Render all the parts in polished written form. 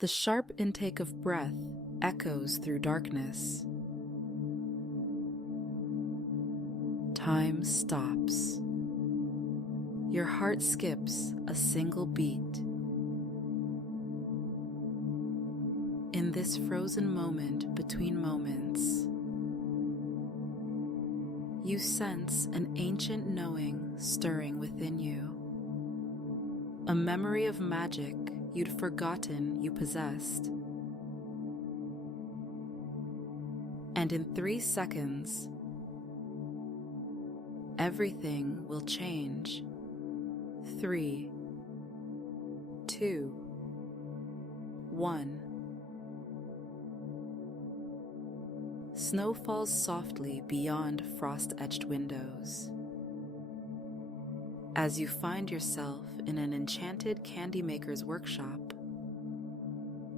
The sharp intake of breath echoes through darkness. Time stops. Your heart skips a single beat. In this frozen moment between moments, you sense an ancient knowing stirring within you, a memory of magic you'd forgotten you possessed. And in 3 seconds, everything will change. 3, 2, 1. Snow falls softly beyond frost-etched windows. As you find yourself in an enchanted candy maker's workshop,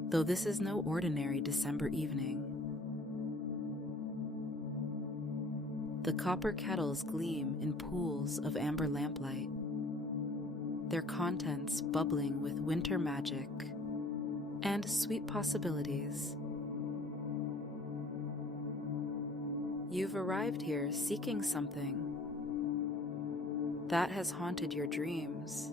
though this is no ordinary December evening. The copper kettles gleam in pools of amber lamplight, their contents bubbling with winter magic and sweet possibilities. You've arrived here seeking something that has haunted your dreams.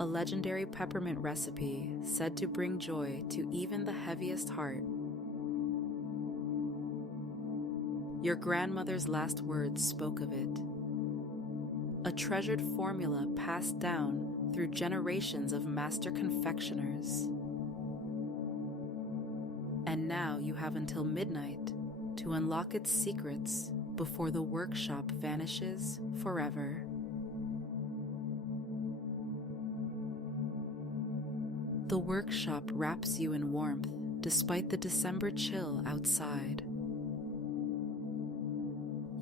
A legendary peppermint recipe said to bring joy to even the heaviest heart. Your grandmother's last words spoke of it. A treasured formula passed down through generations of master confectioners. And now you have until midnight to unlock its secrets before the workshop vanishes forever. The workshop wraps you in warmth despite the December chill outside.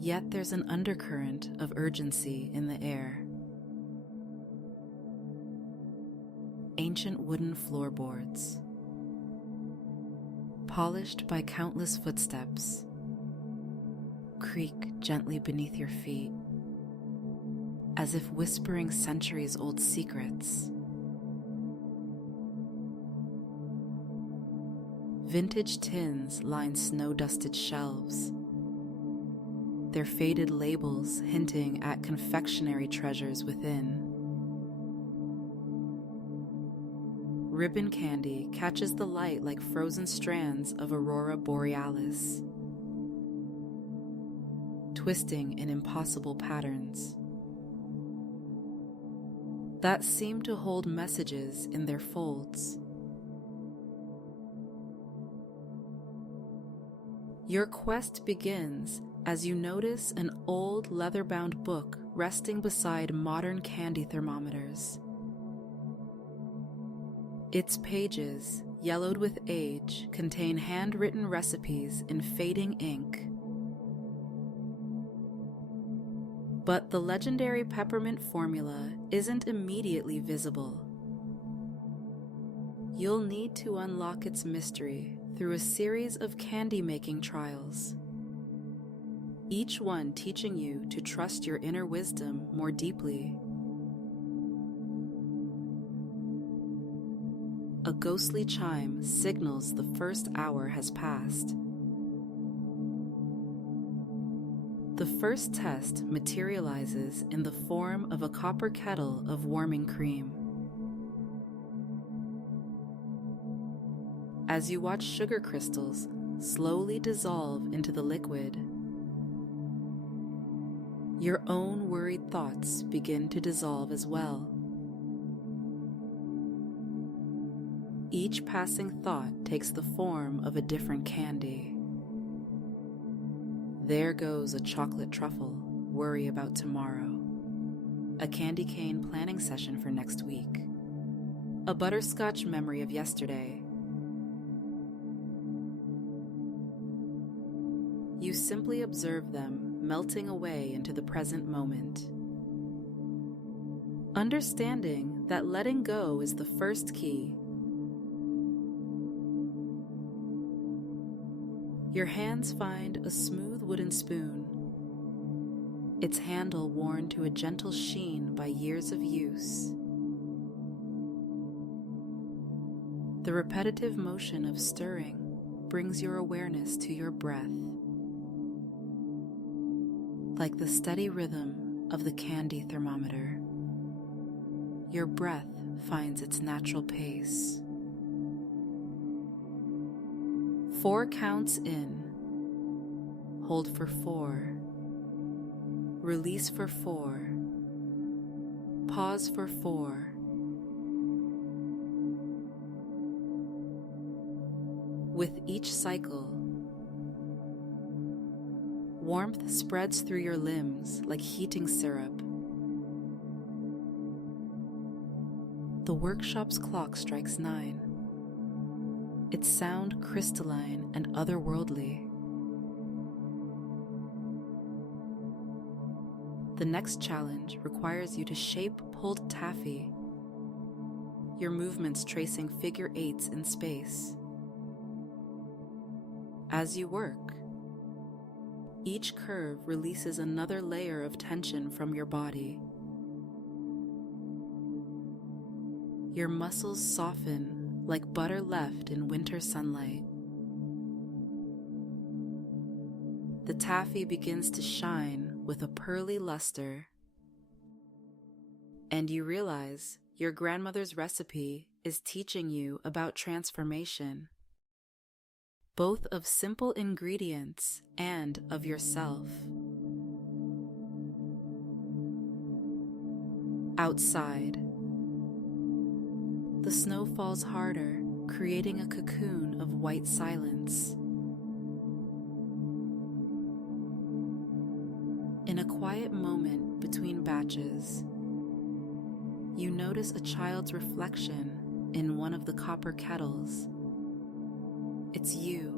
Yet there's an undercurrent of urgency in the air. Ancient wooden floorboards, polished by countless footsteps, creak gently beneath your feet, as if whispering centuries-old secrets. Vintage tins line snow-dusted shelves, their faded labels hinting at confectionery treasures within. Ribbon candy catches the light like frozen strands of aurora borealis, twisting in impossible patterns that seem to hold messages in their folds. Your quest begins as you notice an old leather-bound book resting beside modern candy thermometers. Its pages, yellowed with age, contain handwritten recipes in fading ink. But the legendary peppermint formula isn't immediately visible. You'll need to unlock its mystery through a series of candy-making trials, each one teaching you to trust your inner wisdom more deeply. A ghostly chime signals the first hour has passed. The first test materializes in the form of a copper kettle of warming cream. As you watch sugar crystals slowly dissolve into the liquid, your own worried thoughts begin to dissolve as well. Each passing thought takes the form of a different candy. There goes a chocolate truffle, worry about tomorrow. A candy cane planning session for next week. A butterscotch memory of yesterday. You simply observe them melting away into the present moment, understanding that letting go is the first key. Your hands find a smooth wooden spoon, its handle worn to a gentle sheen by years of use. The repetitive motion of stirring brings your awareness to your breath, like the steady rhythm of the candy thermometer. Your breath finds its natural pace. 4 counts in. Hold for 4. Release for 4. Pause for 4. With each cycle, warmth spreads through your limbs like heating syrup. The workshop's clock strikes 9. Its sound crystalline and otherworldly. The next challenge requires you to shape pulled taffy, your movements tracing figure 8s in space. As you work, each curve releases another layer of tension from your body. Your muscles soften like butter left in winter sunlight. The taffy begins to shine with a pearly luster, and you realize your grandmother's recipe is teaching you about transformation, both of simple ingredients and of yourself. Outside, the snow falls harder, creating a cocoon of white silence. In a quiet moment between batches, you notice a child's reflection in one of the copper kettles. It's you,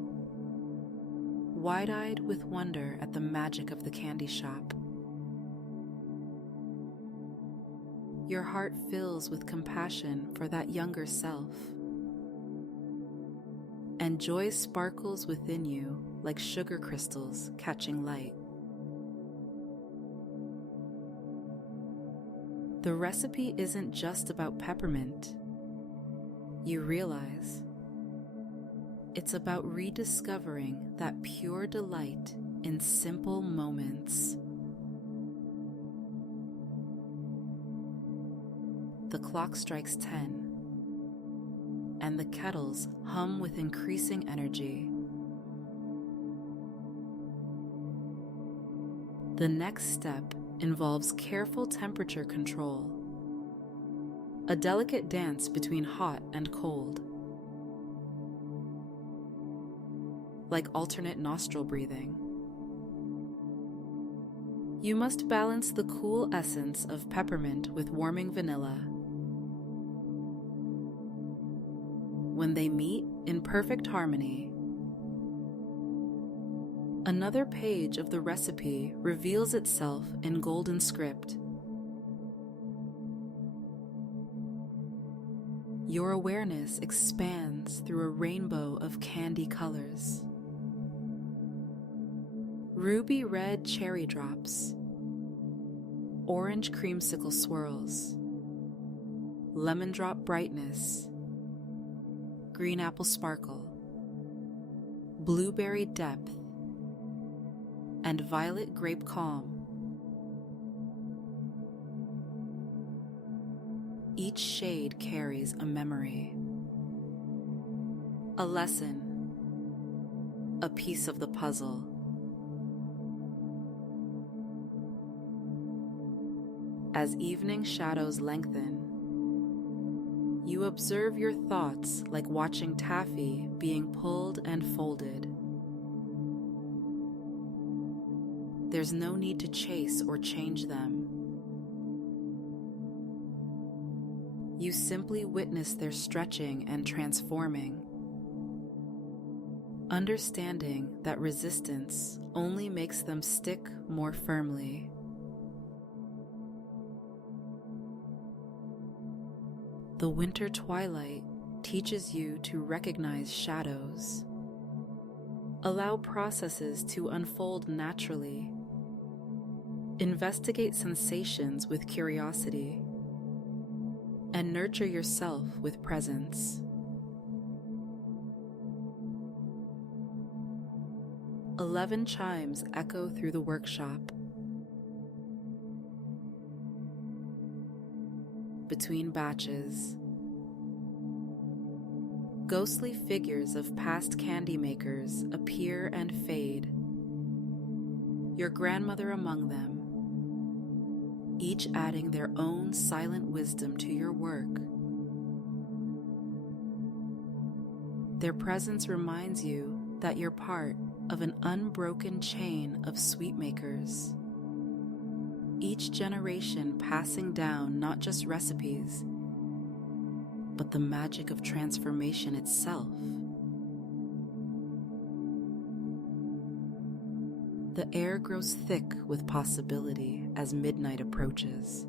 wide-eyed with wonder at the magic of the candy shop. Your heart fills with compassion for that younger self, and joy sparkles within you like sugar crystals catching light. The recipe isn't just about peppermint, you realize. It's about rediscovering that pure delight in simple moments. The clock strikes 10, and the kettles hum with increasing energy. The next step involves careful temperature control, a delicate dance between hot and cold, like alternate nostril breathing. You must balance the cool essence of peppermint with warming vanilla. When they meet in perfect harmony, another page of the recipe reveals itself in golden script. Your awareness expands through a rainbow of candy colors. Ruby red cherry drops, orange creamsicle swirls, lemon drop brightness, green apple sparkle, blueberry depth, and violet grape calm. Each shade carries a memory, a lesson, a piece of the puzzle. As evening shadows lengthen, you observe your thoughts like watching taffy being pulled and folded. There's no need to chase or change them. You simply witness their stretching and transforming, understanding that resistance only makes them stick more firmly. The winter twilight teaches you to recognize shadows. Allow processes to unfold naturally. Investigate sensations with curiosity, and nurture yourself with presence. 11 chimes echo through the workshop. Between batches, ghostly figures of past candy makers appear and fade, your grandmother among them, each adding their own silent wisdom to your work. Their presence reminds you that you're part of an unbroken chain of sweet makers, each generation passing down not just recipes, but the magic of transformation itself. The air grows thick with possibility as midnight approaches.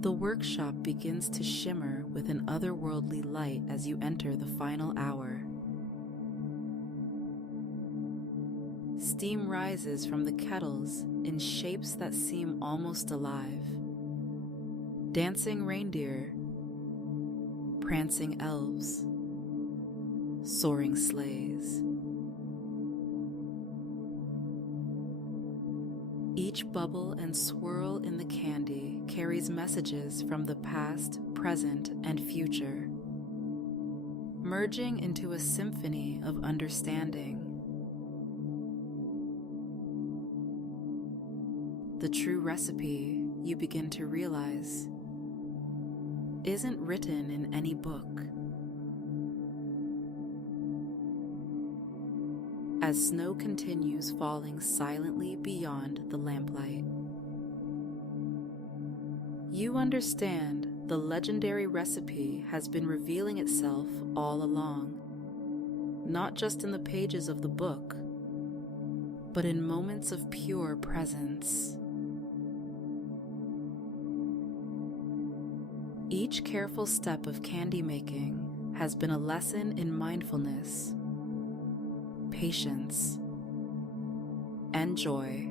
The workshop begins to shimmer with an otherworldly light as you enter the final hour. Steam rises from the kettles in shapes that seem almost alive. Dancing reindeer, prancing elves, soaring sleighs. Each bubble and swirl in the candy carries messages from the past, present, and future, merging into a symphony of understanding. The true recipe, you begin to realize, isn't written in any book. As snow continues falling silently beyond the lamplight, you understand the legendary recipe has been revealing itself all along, not just in the pages of the book, but in moments of pure presence. Each careful step of candy making has been a lesson in mindfulness, patience, and joy.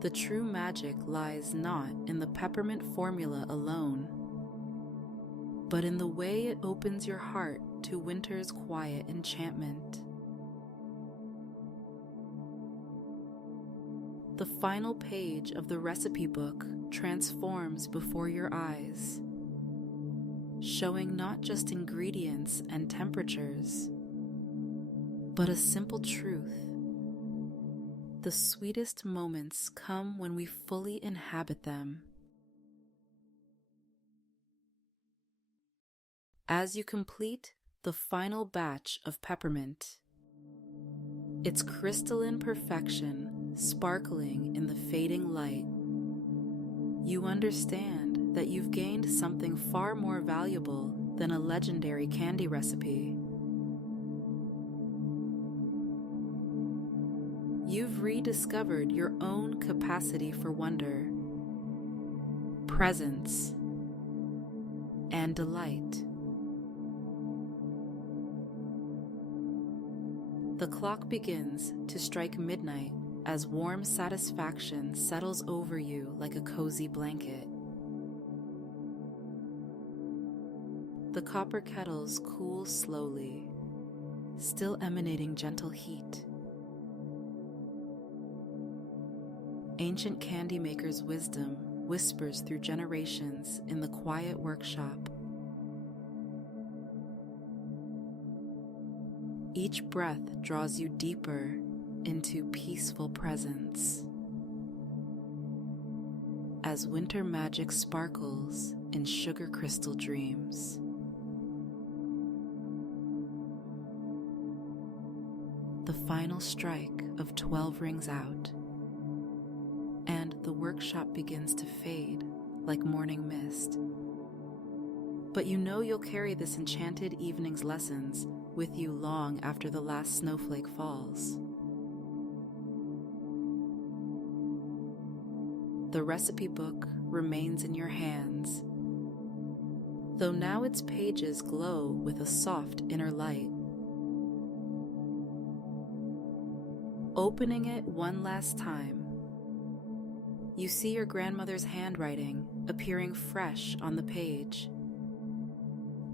The true magic lies not in the peppermint formula alone, but in the way it opens your heart to winter's quiet enchantment. The final page of the recipe book transforms before your eyes, showing not just ingredients and temperatures, but a simple truth. The sweetest moments come when we fully inhabit them. As you complete the final batch of peppermint, its crystalline perfection sparkling in the fading light, you understand that you've gained something far more valuable than a legendary candy recipe. You've rediscovered your own capacity for wonder, presence, and delight. The clock begins to strike midnight as warm satisfaction settles over you like a cozy blanket. The copper kettles cool slowly, still emanating gentle heat. Ancient candy maker's wisdom whispers through generations in the quiet workshop. Each breath draws you deeper into peaceful presence, as winter magic sparkles in sugar crystal dreams. The final strike of 12 rings out, and the workshop begins to fade like morning mist. But you know you'll carry this enchanted evening's lessons with you long after the last snowflake falls. The recipe book remains in your hands, though now its pages glow with a soft inner light. Opening it one last time, you see your grandmother's handwriting appearing fresh on the page,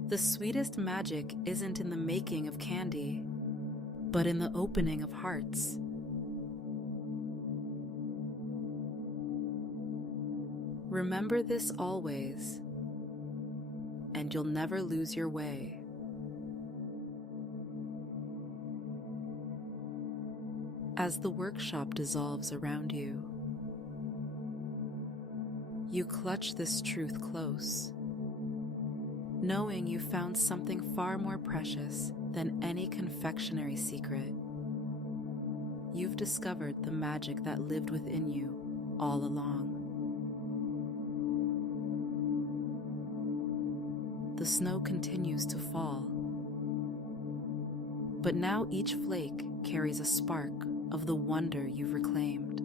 The sweetest magic isn't in the making of candy, but in the opening of hearts. Remember this always, and you'll never lose your way. As the workshop dissolves around you, you clutch this truth close, knowing you found something far more precious than any confectionery secret. You've discovered the magic that lived within you all along. The snow continues to fall, but now each flake carries a spark of the wonder you've reclaimed.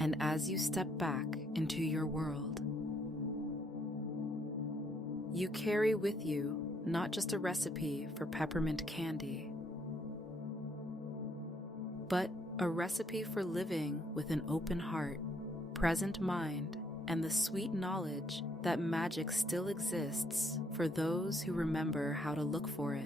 And as you step back into your world, you carry with you not just a recipe for peppermint candy, but a recipe for living with an open heart, present mind, and the sweet knowledge that magic still exists for those who remember how to look for it.